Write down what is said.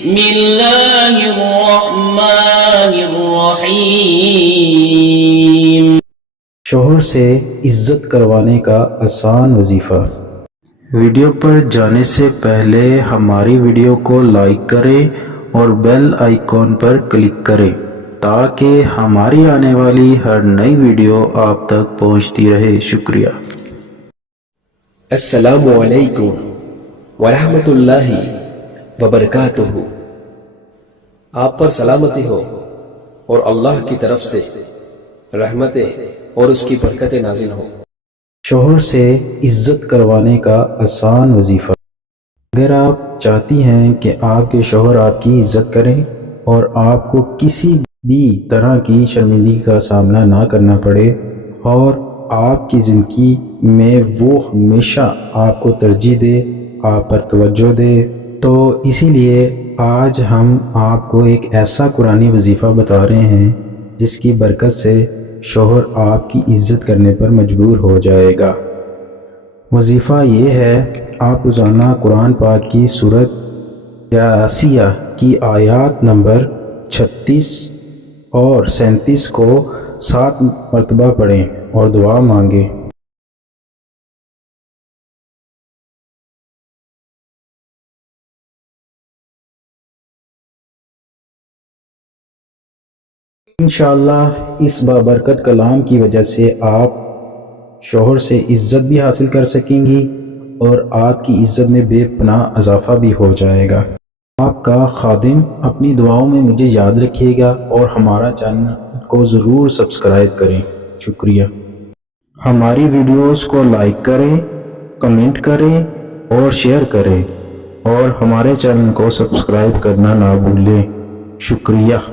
بسم اللہ الرحمن الرحیم۔ شوہر سے عزت کروانے کا آسان وظیفہ۔ ویڈیو پر جانے سے پہلے ہماری ویڈیو کو لائک کریں اور بیل آئیکن پر کلک کریں تاکہ ہماری آنے والی ہر نئی ویڈیو آپ تک پہنچتی رہے۔ شکریہ۔ السلام علیکم ورحمۃ اللہ وبرکاتہ۔ آپ پر سلامتی ہو اور اللہ کی طرف سے رحمتیں اور اس کی برکتیں نازل ہوں۔ شوہر سے عزت کروانے کا آسان وظیفہ۔ اگر آپ چاہتی ہیں کہ آپ کے شوہر آپ کی عزت کریں اور آپ کو کسی بھی طرح کی شرمندگی کا سامنا نہ کرنا پڑے اور آپ کی زندگی میں وہ ہمیشہ آپ کو ترجیح دے، آپ پر توجہ دے، تو اسی لیے آج ہم آپ کو ایک ایسا قرآنی وظیفہ بتا رہے ہیں جس کی برکت سے شوہر آپ کی عزت کرنے پر مجبور ہو جائے گا۔ وظیفہ یہ ہے، آپ روزانہ قرآن پاک کی سورۃ یاسیہ کی آیات نمبر 36 اور 37 کو 7 مرتبہ پڑھیں اور دعا مانگیں۔ انشاءاللہ اس بابرکت کلام کی وجہ سے آپ شوہر سے عزت بھی حاصل کر سکیں گی اور آپ کی عزت میں بے پناہ اضافہ بھی ہو جائے گا۔ آپ کا خادم اپنی دعاؤں میں مجھے یاد رکھیے گا اور ہمارا چینل کو ضرور سبسکرائب کریں۔ شکریہ۔ ہماری ویڈیوز کو لائک کریں، کمنٹ کریں اور شیئر کریں اور ہمارے چینل کو سبسکرائب کرنا نہ بھولیں۔ شکریہ۔